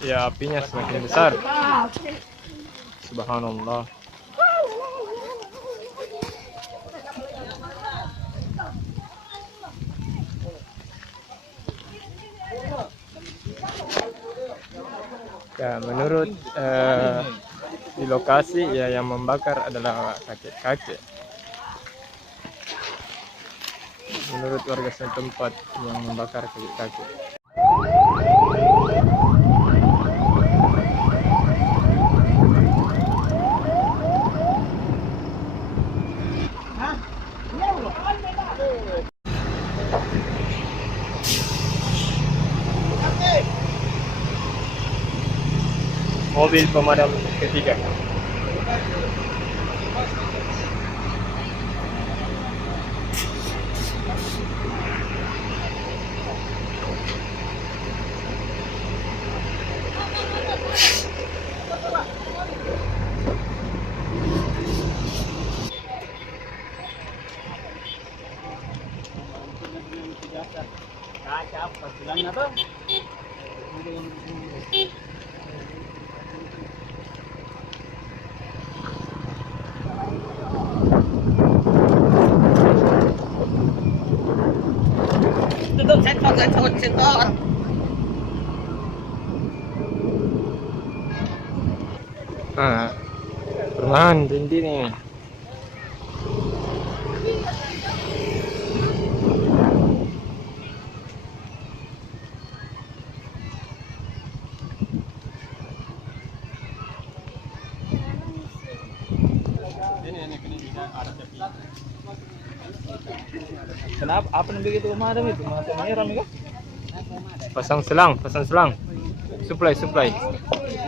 Ya, apinya semakin besar. Subhanallah. Ya, menurut di lokasi ya yang membakar adalah kakek-kakek. Menurut warga setempat yang membakar kakek-kakek. Mobil pemadam ketiga. Nah, perlahan berhenti nih. Kenapa? Apa yang begitu pemadam itu? Masa merah nih kok? Pasang selang, pasang selang. Supply, supply.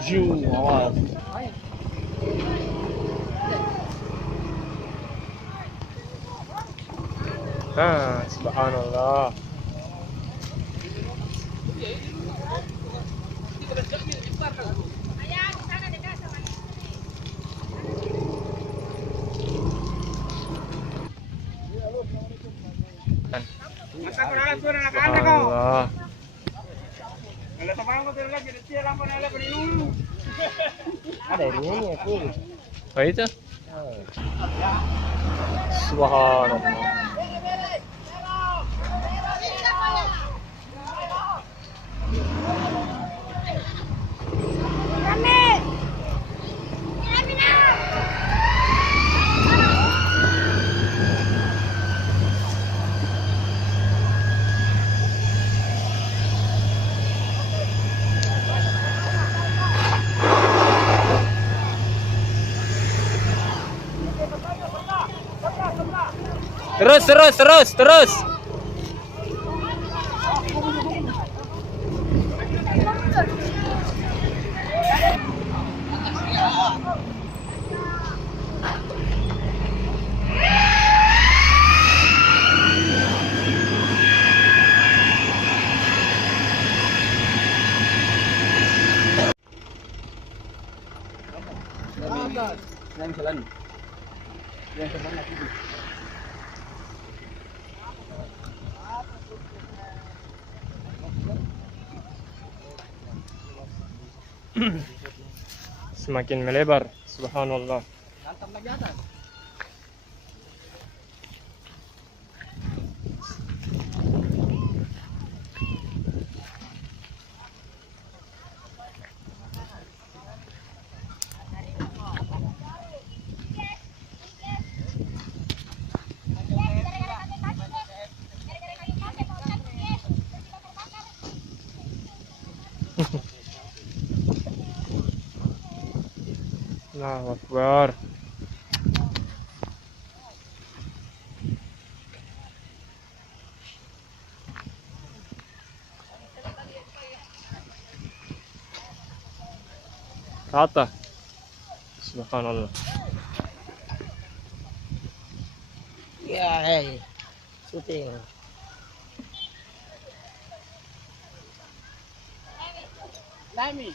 Ziu, awas. Subhanallah. Subhanallah. Ada ini aku. Oh itu? Subhanallah. Terus, terus, terus, terus. Semakin melebar, subhanallah. Allahu Akbar. Rata. Subhanallah. Ya, hey. Syuting. Dami.